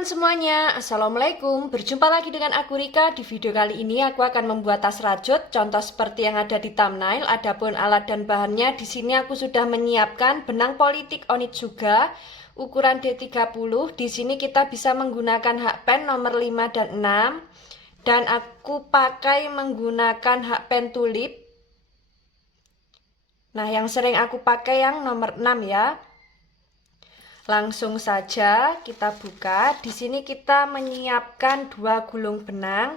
teman-teman semuanya, Assalamualaikum. Berjumpa lagi dengan aku Rika. Di video kali ini aku akan membuat tas rajut, contoh seperti yang ada di thumbnail. Adapun alat dan bahannya, di sini aku sudah menyiapkan benang politik Onitsuga ukuran D30. Di sini kita bisa menggunakan hakpen nomor 5 dan 6. Dan aku pakai menggunakan hakpen tulip. Nah, yang sering aku pakai yang nomor 6 ya. Langsung saja kita buka. Di sini kita menyiapkan 2 gulung benang.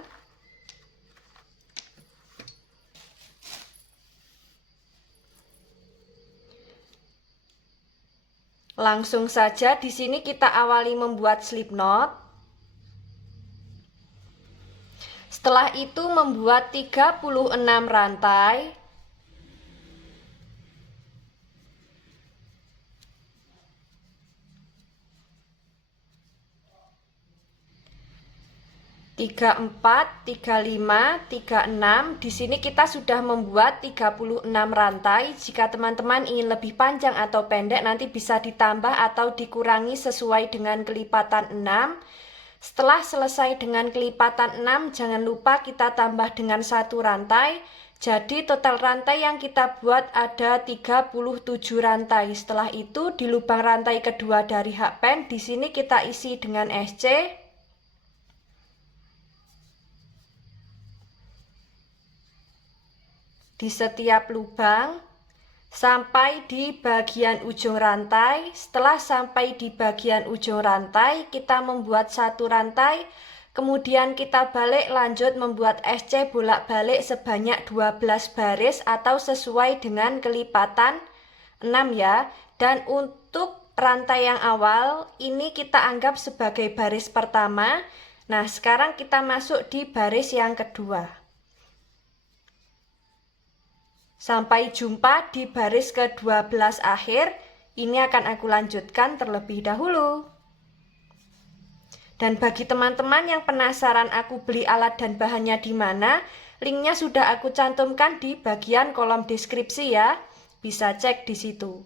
Langsung saja di sini kita awali membuat slip knot. Setelah itu membuat 36 rantai. Tiga empat, 35, 36. Di sini kita sudah membuat 36 rantai. Jika teman-teman ingin lebih panjang atau pendek, nanti bisa ditambah atau dikurangi sesuai dengan kelipatan 6. Setelah selesai dengan kelipatan 6, jangan lupa kita tambah dengan 1 rantai. Jadi total rantai yang kita buat ada 37 rantai. Setelah itu di lubang rantai kedua dari hakpen, di sini kita isi dengan SC. Di setiap lubang sampai di bagian ujung rantai. Setelah sampai di bagian ujung rantai, kita membuat 1 rantai, kemudian kita balik lanjut membuat SC bolak-balik sebanyak 12 baris atau sesuai dengan kelipatan 6 ya. Dan untuk rantai yang awal ini kita anggap sebagai baris pertama. Nah, sekarang kita masuk di baris yang kedua. Sampai jumpa di baris ke-12 akhir. Ini akan aku lanjutkan terlebih dahulu. Dan bagi teman-teman yang penasaran aku beli alat dan bahannya di mana, linknya sudah aku cantumkan di bagian kolom deskripsi ya. Bisa cek di situ.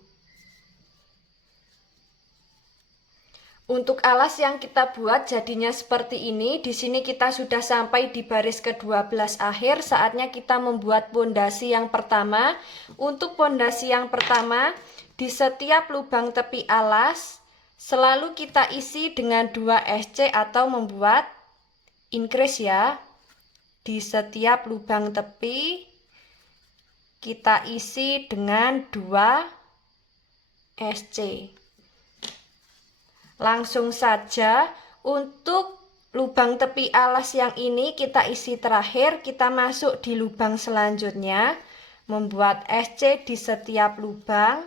Untuk alas yang kita buat jadinya seperti ini. Di sini kita sudah sampai di baris ke-12 akhir. Saatnya kita membuat pondasi yang pertama. Untuk pondasi yang pertama, di setiap lubang tepi alas selalu kita isi dengan 2 SC atau membuat increase ya. Di setiap lubang tepi kita isi dengan 2 SC. Langsung saja untuk lubang tepi alas yang ini kita isi terakhir, kita masuk di lubang selanjutnya, membuat SC di setiap lubang.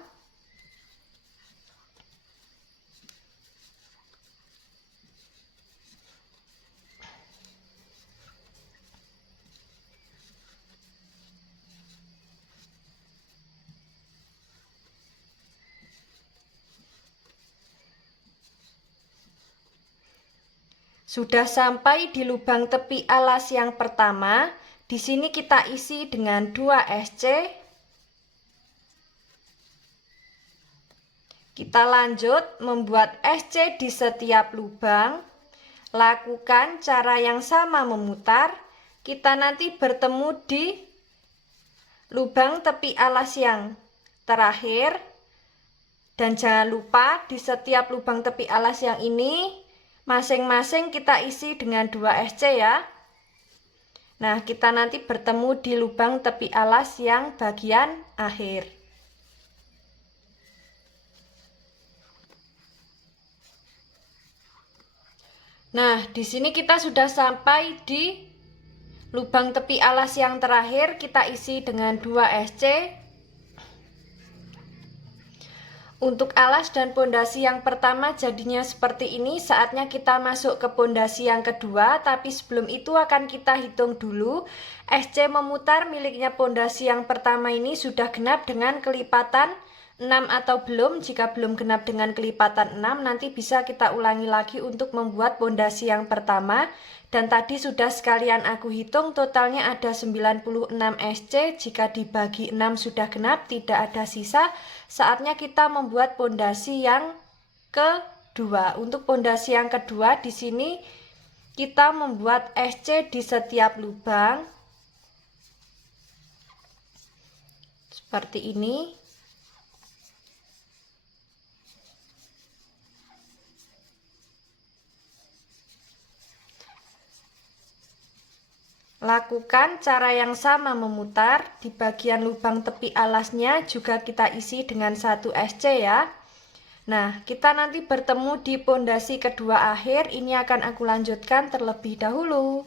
Sudah sampai di lubang tepi alas yang pertama. Di sini kita isi dengan 2 SC. Kita lanjut membuat SC di setiap lubang. Lakukan cara yang sama memutar. Kita nanti bertemu di lubang tepi alas yang terakhir. Dan jangan lupa di setiap lubang tepi alas yang ini masing-masing kita isi dengan 2 SC ya. Nah, kita nanti bertemu di lubang tepi alas yang bagian akhir. Nah, di sini kita sudah sampai di lubang tepi alas yang terakhir. Kita isi dengan 2 SC. Untuk alas dan pondasi yang pertama jadinya seperti ini. Saatnya kita masuk ke pondasi yang kedua. Tapi sebelum itu akan kita hitung dulu. SC memutar miliknya pondasi yang pertama ini sudah genap dengan kelipatan 6 atau belum. Jika belum genap dengan kelipatan 6, nanti bisa kita ulangi lagi untuk membuat pondasi yang pertama. Dan tadi sudah sekalian aku hitung, totalnya ada 96 SC. Jika dibagi 6 sudah genap, tidak ada sisa. Saatnya kita membuat pondasi yang 2. Untuk pondasi yang kedua di sini kita membuat SC di setiap lubang seperti ini. Lakukan cara yang sama memutar. Di bagian lubang tepi alasnya juga kita isi dengan 1 SC ya. Nah, kita nanti bertemu di pondasi kedua akhir. Ini akan aku lanjutkan terlebih dahulu.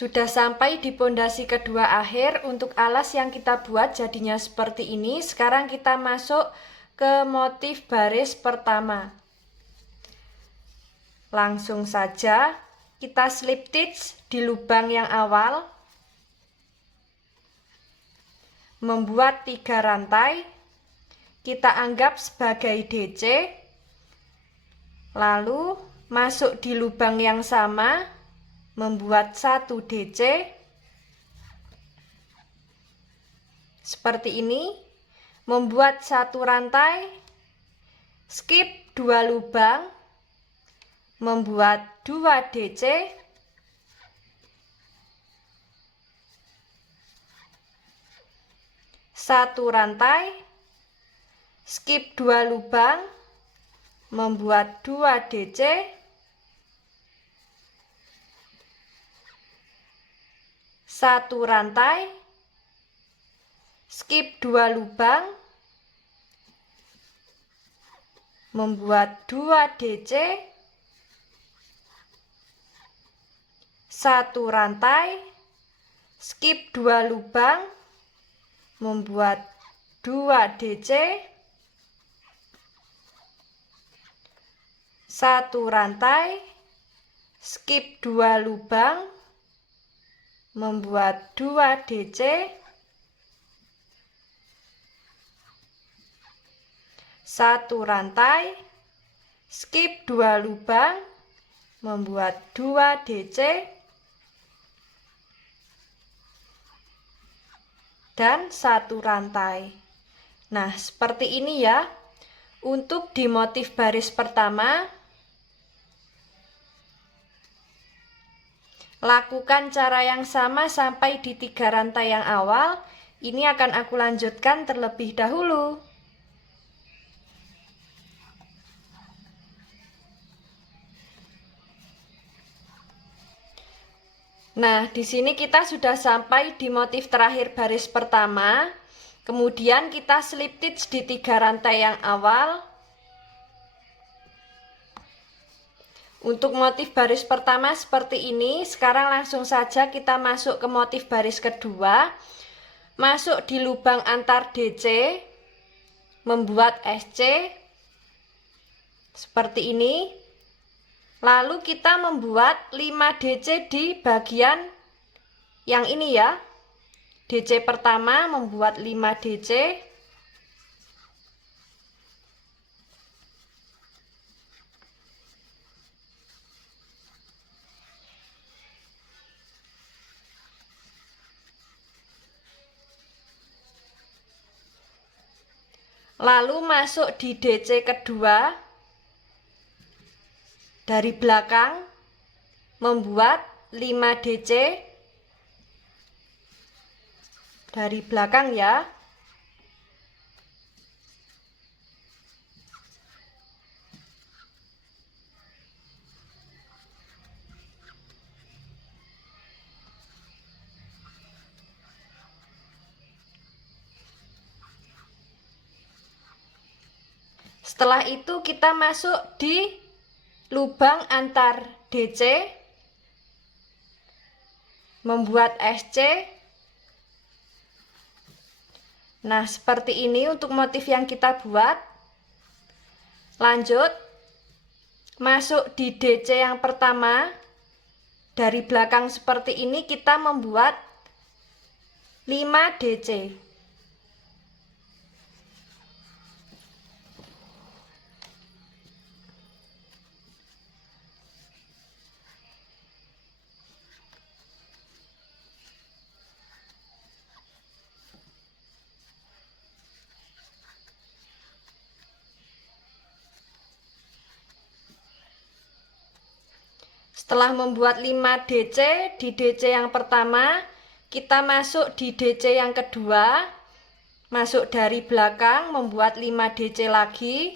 Sudah sampai di pondasi kedua akhir. Untuk alas yang kita buat jadinya seperti ini. Sekarang kita masuk ke motif baris pertama. Langsung saja kita slip stitch di lubang yang awal. Membuat 3 rantai. Kita anggap sebagai DC. Lalu masuk di lubang yang sama. Membuat 1 DC seperti ini, membuat 1 rantai, skip 2 lubang, membuat 2 DC, satu rantai, skip 2 lubang, membuat 2 DC, satu rantai, skip 2 lubang, membuat 2 DC, satu rantai, skip 2 lubang, membuat 2 DC, satu rantai, skip 2 lubang, membuat 2 DC, satu rantai, skip 2 lubang, membuat 2 DC, dan satu rantai. Nah, seperti ini ya. Untuk di motif baris pertama, lakukan cara yang sama sampai di 3 rantai yang awal. Ini akan aku lanjutkan terlebih dahulu. Nah, di sini kita sudah sampai di motif terakhir baris pertama. Kemudian kita slip stitch di 3 rantai yang awal. Untuk motif baris pertama seperti ini. Sekarang langsung saja kita masuk ke motif baris kedua. Masuk di lubang antar DC, membuat SC seperti ini. Lalu kita membuat 5 DC di bagian yang ini ya. DC pertama membuat 5 DC. Lalu masuk di DC kedua, dari belakang membuat 5 DC dari belakang ya. Setelah itu kita masuk di lubang antar DC, membuat SC. Nah, seperti ini untuk motif yang kita buat. Lanjut, masuk di DC yang pertama. Dari belakang seperti ini kita membuat 5 DC. Setelah membuat 5 DC, di DC yang pertama, kita masuk di DC yang kedua, masuk dari belakang, membuat 5 DC lagi.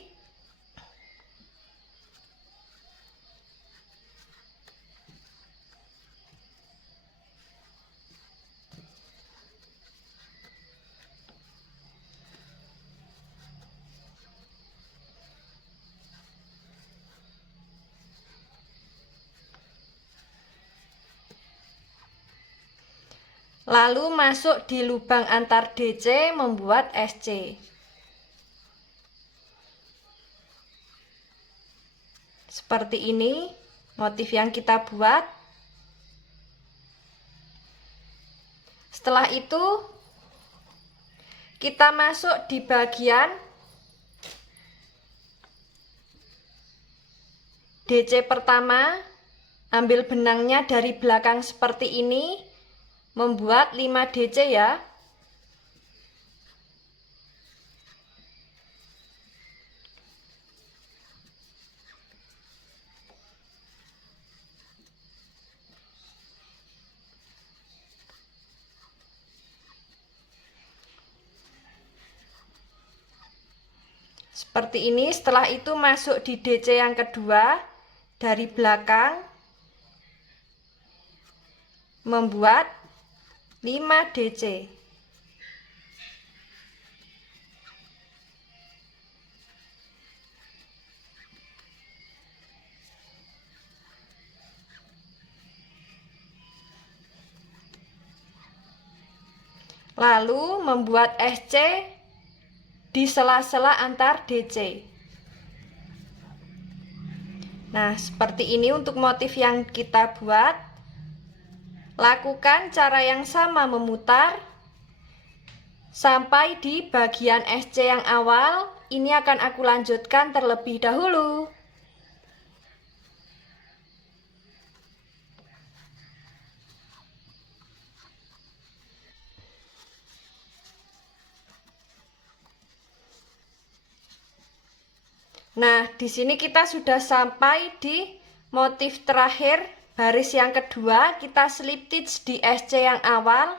Lalu masuk di lubang antar DC membuat SC. Seperti ini motif yang kita buat. Setelah itu kita masuk di bagian DC pertama, ambil benangnya dari belakang seperti ini, membuat 5 DC ya. Seperti ini. Setelah itu masuk di DC yang kedua dari belakang, membuat 5 DC. Lalu membuat SC di sela-sela antar DC. Nah, seperti ini untuk motif yang kita buat. Lakukan cara yang sama memutar sampai di bagian SC yang awal. Ini akan aku lanjutkan terlebih dahulu. Nah, di sini kita sudah sampai di motif terakhir, baris yang kedua. Kita slip stitch di SC yang awal.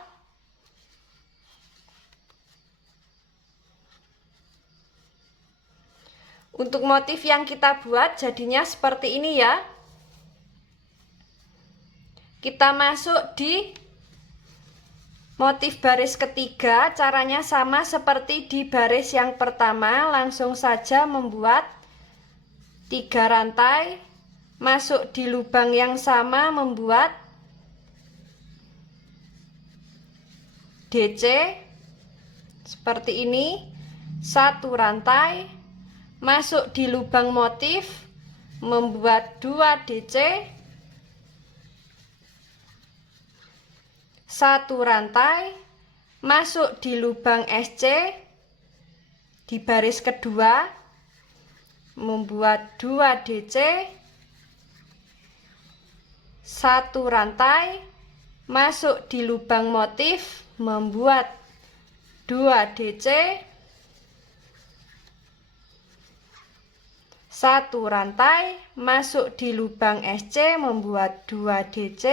Untuk motif yang kita buat jadinya seperti ini ya. Kita masuk di motif baris ketiga. Caranya sama seperti di baris yang pertama. Langsung saja membuat 3 rantai, masuk di lubang yang sama, membuat DC seperti ini. 1 rantai, masuk di lubang motif, membuat 2 DC. 1 rantai, masuk di lubang SC di baris kedua, membuat 2 DC. 1 rantai, masuk di lubang motif, membuat 2 DC. 1 rantai, masuk di lubang SC, membuat 2 DC.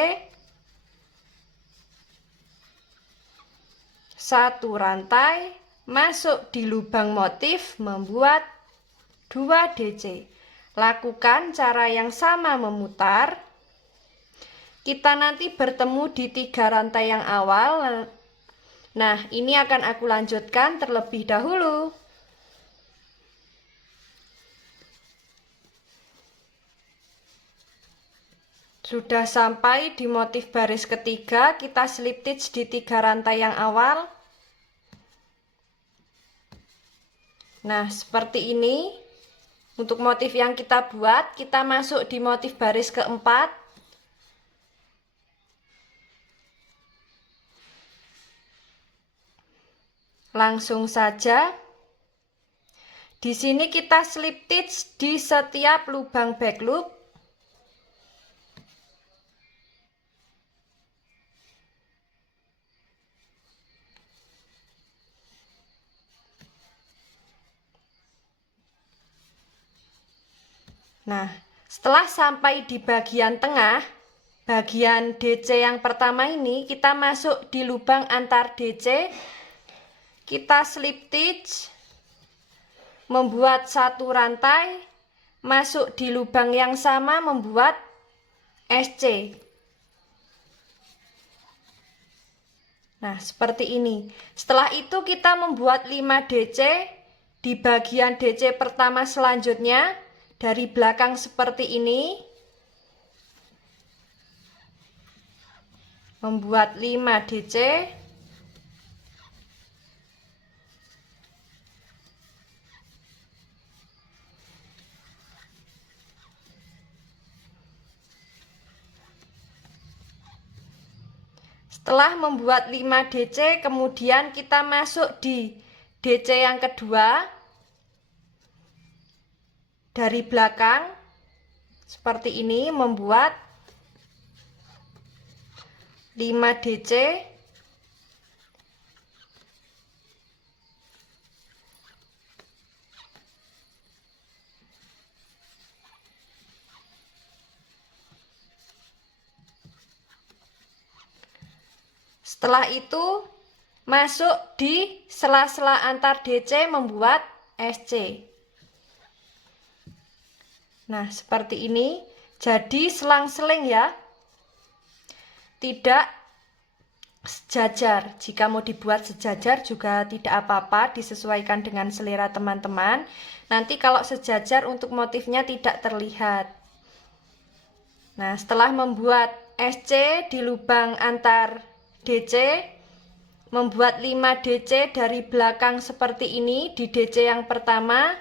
1 rantai, masuk di lubang motif, membuat 2 DC. Lakukan cara yang sama memutar. Kita nanti bertemu di 3 rantai yang awal. Nah, ini akan aku lanjutkan terlebih dahulu. Sudah sampai di motif baris ketiga, kita slip stitch di 3 rantai yang awal. Nah, seperti ini. Untuk motif yang kita buat, kita masuk di motif baris keempat. Langsung saja. Di sini kita slip stitch di setiap lubang back loop. Nah, Setelah sampai di bagian tengah, bagian DC yang pertama ini, kita masuk di lubang antar DC, kita slip stitch, membuat satu rantai, masuk di lubang yang sama, membuat SC. Nah, seperti ini. Setelah itu kita membuat 5 DC di bagian DC pertama selanjutnya, dari belakang seperti ini. Membuat 5 DC. Setelah membuat 5 DC, kemudian kita masuk di DC yang kedua. Dari belakang seperti ini, membuat 5 DC. Setelah itu masuk di sela-sela antar DC, membuat SC. Nah, seperti ini. Jadi selang-seling ya. Tidak sejajar. Jika mau dibuat sejajar juga tidak apa-apa, disesuaikan dengan selera teman-teman. Nanti kalau sejajar untuk motifnya tidak terlihat. Nah, setelah membuat SC di lubang antar DC, membuat 5 DC dari belakang seperti ini di DC yang pertama.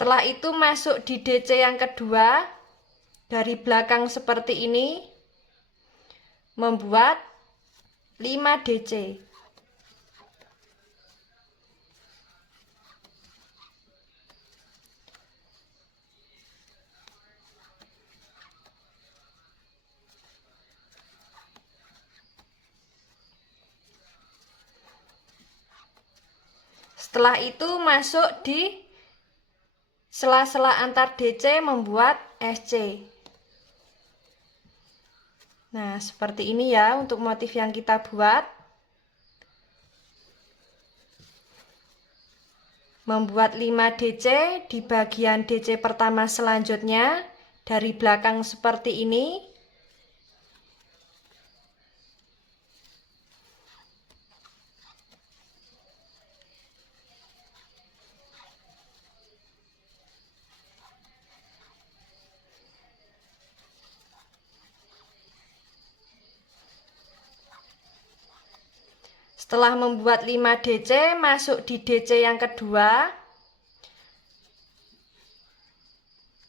Setelah itu masuk di DC yang kedua, dari belakang seperti ini, membuat 5 DC. Setelah itu masuk di sela-sela antar DC, membuat SC. Nah, seperti ini ya untuk motif yang kita buat. Membuat 5 DC di bagian DC pertama selanjutnya, dari belakang seperti ini. Setelah membuat 5 DC, masuk di DC yang kedua.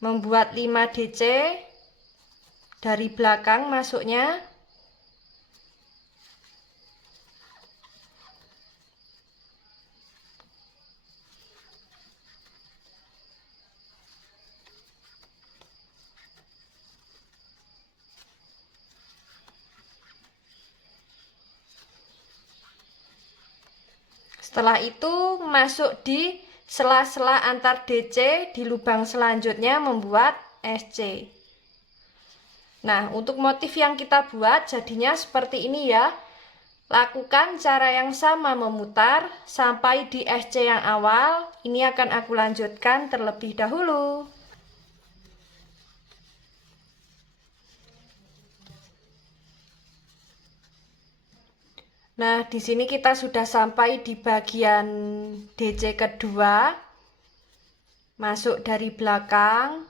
Membuat 5 DC dari belakang masuknya. Setelah itu masuk di sela-sela antar DC di lubang selanjutnya, membuat SC. Nah, untuk motif yang kita buat jadinya seperti ini ya. Lakukan cara yang sama, memutar sampai di SC yang awal. Ini akan aku lanjutkan terlebih dahulu. Nah, di sini kita sudah sampai di bagian DC kedua. Masuk dari belakang,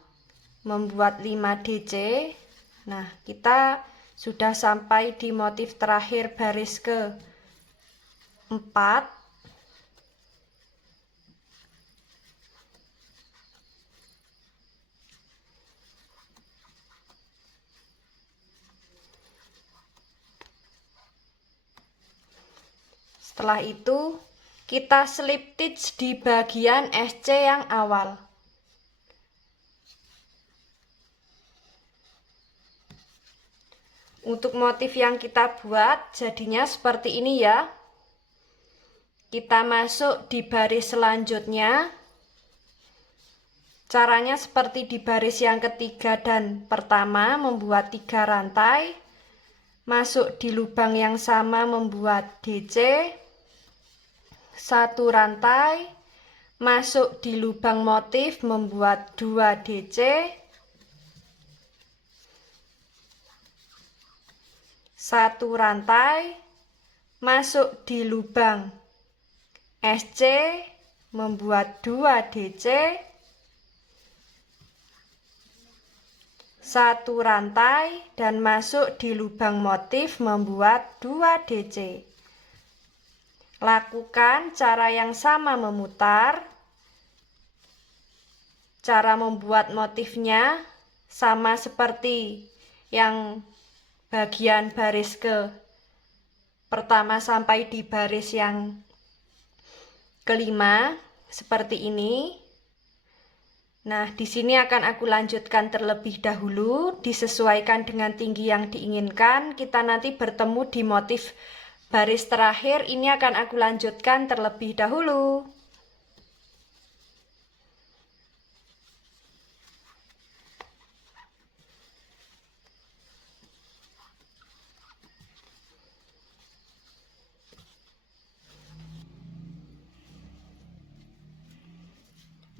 membuat 5 DC. Nah, kita sudah sampai di motif terakhir baris ke 4. Setelah itu kita slip stitch di bagian SC yang awal. Untuk motif yang kita buat jadinya seperti ini ya. Kita masuk di baris selanjutnya. Caranya seperti di baris yang ketiga dan pertama, membuat 3 rantai. Masuk di lubang yang sama membuat DC. 1 rantai. Masuk di lubang motif membuat 2 DC. 1 rantai, masuk di lubang SC, membuat 2 DC, 1 rantai, dan masuk di lubang motif membuat 2 DC. Lakukan cara yang sama memutar. Cara membuat motifnya sama seperti yang bagian baris ke pertama sampai di baris yang kelima seperti ini. Nah, di sini akan aku lanjutkan terlebih dahulu, disesuaikan dengan tinggi yang diinginkan. Kita nanti bertemu di motif baris terakhir. Ini akan aku lanjutkan terlebih dahulu.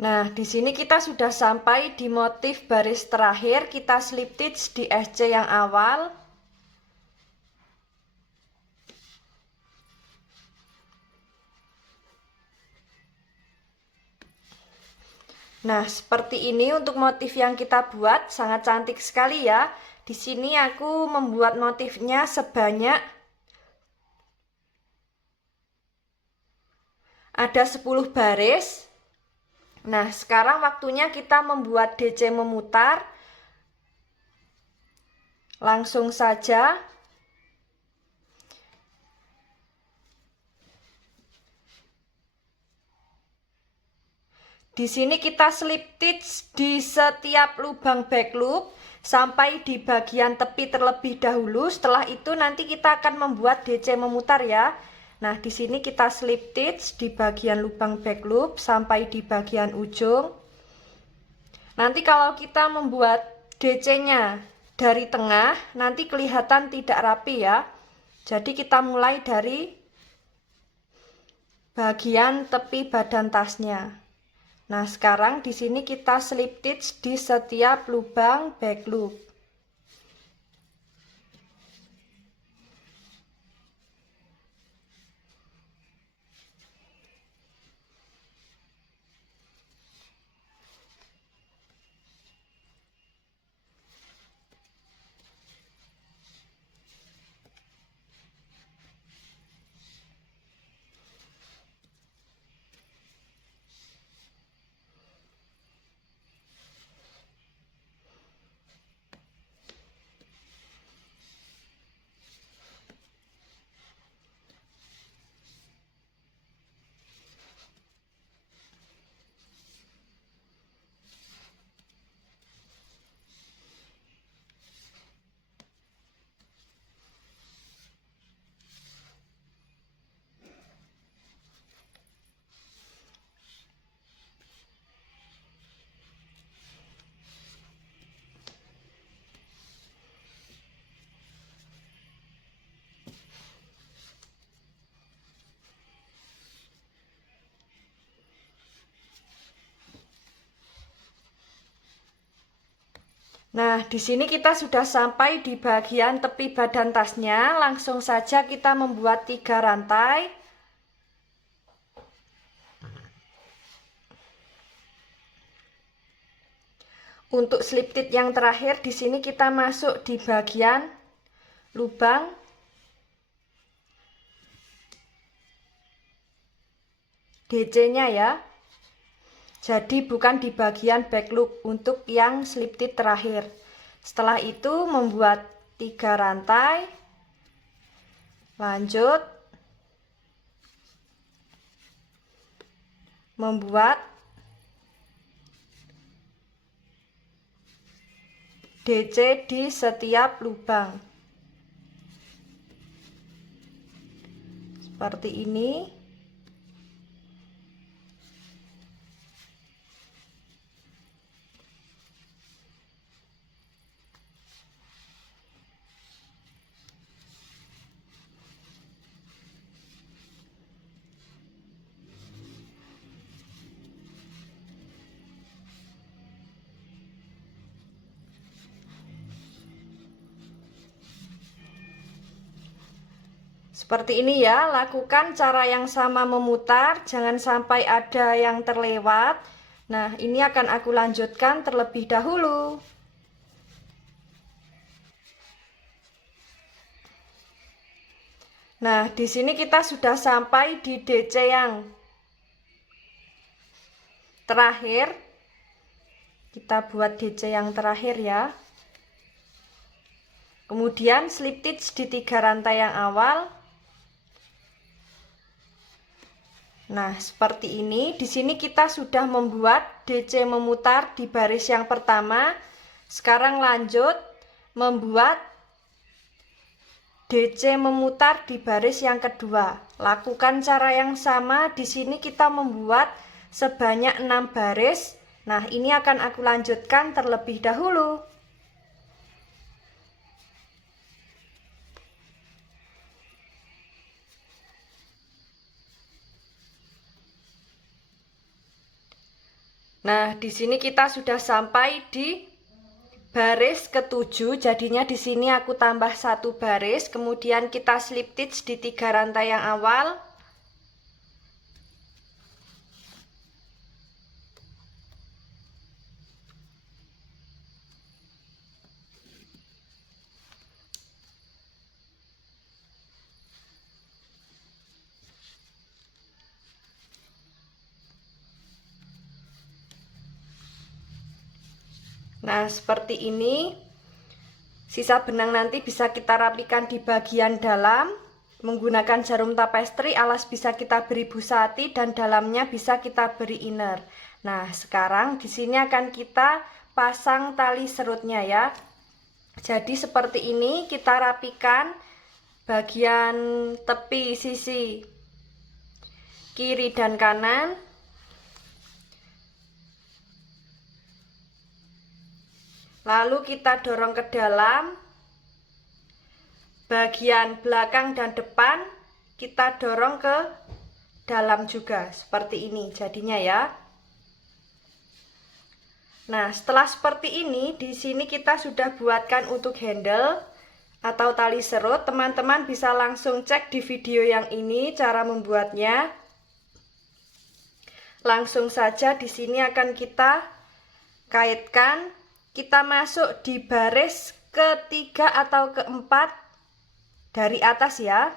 Nah, di sini kita sudah sampai di motif baris terakhir. Kita slip stitch di SC yang awal. Nah, seperti ini untuk motif yang kita buat, sangat cantik sekali ya. Di sini aku membuat motifnya sebanyak ada 10 baris. Nah, sekarang waktunya kita membuat DC memutar. Langsung saja. Di sini kita slip stitch di setiap lubang back loop sampai di bagian tepi terlebih dahulu. Setelah itu nanti kita akan membuat DC memutar ya. Nah, di sini kita slip stitch di bagian lubang back loop sampai di bagian ujung. Nanti kalau kita membuat DC-nya dari tengah, nanti kelihatan tidak rapi ya. Jadi kita mulai dari bagian tepi badan tasnya. Nah, sekarang di sini kita slip stitch di setiap lubang back loop. Nah, di sini kita sudah sampai di bagian tepi badan tasnya. Langsung saja kita membuat 3 rantai. Untuk slip stitch yang terakhir di sini kita masuk di bagian lubang DC-nya ya. Jadi bukan di bagian back loop untuk yang slip stitch terakhir. Setelah itu membuat 3 rantai. Lanjut. membuat DC di setiap lubang. Seperti ini. Seperti ini ya, lakukan cara yang sama memutar, jangan sampai ada yang terlewat. Nah, ini akan aku lanjutkan terlebih dahulu. Nah, di sini kita sudah sampai di DC yang terakhir. Kita buat DC yang terakhir ya. Kemudian slip stitch di 3 rantai yang awal. Nah, seperti ini. Di sini kita sudah membuat DC memutar di baris yang pertama. Sekarang lanjut membuat DC memutar di baris yang kedua. Lakukan cara yang sama. Di sini kita membuat sebanyak 6 baris. Nah, ini akan aku lanjutkan terlebih dahulu. Nah, di sini kita sudah sampai di baris ke-7. Jadinya di sini aku tambah 1 baris, kemudian kita slip stitch di 3 rantai yang awal. Nah, seperti ini. Sisa benang nanti bisa kita rapikan di bagian dalam menggunakan jarum tapestri. Alas bisa kita beri busati dan dalamnya bisa kita beri inner. Nah, sekarang di sini akan kita pasang tali serutnya ya. Jadi seperti ini kita rapikan bagian tepi sisi kiri dan kanan. Lalu kita dorong ke dalam, bagian belakang dan depan kita dorong ke dalam juga, seperti ini jadinya ya. Nah, setelah seperti ini, di sini kita sudah buatkan untuk handle atau tali serut. Teman-teman bisa langsung cek di video yang ini cara membuatnya. Langsung saja di sini akan kita kaitkan. Kita masuk di baris ketiga atau keempat dari atas ya.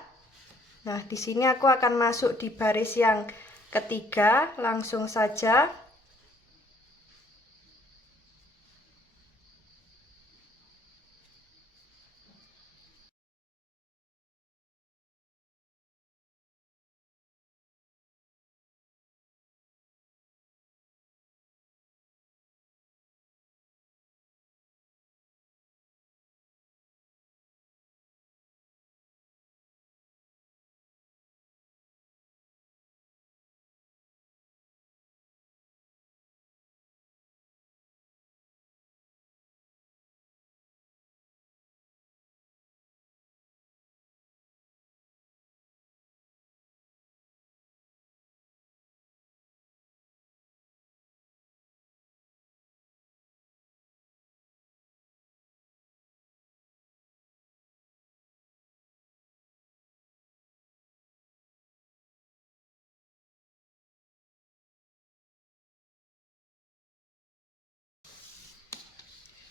Nah, di sini aku akan masuk di baris yang ketiga, langsung saja.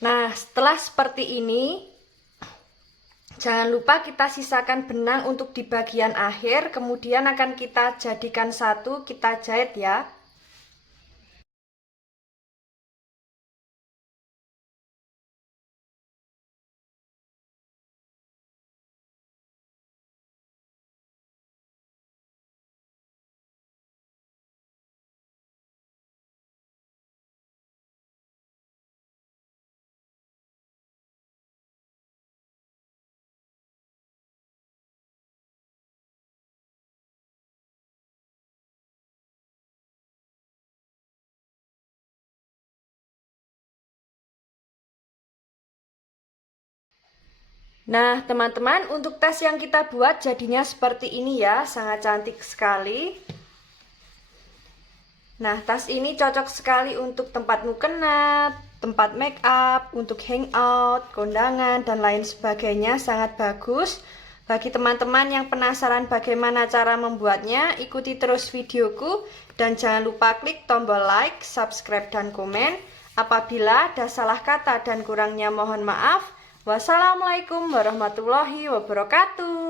Nah, setelah seperti ini, jangan lupa kita sisakan benang untuk di bagian akhir, kemudian akan kita jadikan satu, kita jahit ya. Nah, teman-teman, untuk tas yang kita buat jadinya seperti ini ya, sangat cantik sekali. Nah, tas ini cocok sekali untuk tempat mukena, tempat make up, untuk hangout, kondangan, dan lain sebagainya, sangat bagus. Bagi teman-teman yang penasaran bagaimana cara membuatnya, ikuti terus videoku dan jangan lupa klik tombol like, subscribe, dan komen. Apabila ada salah kata dan kurangnya mohon maaf. Wassalamualaikum warahmatullahi wabarakatuh.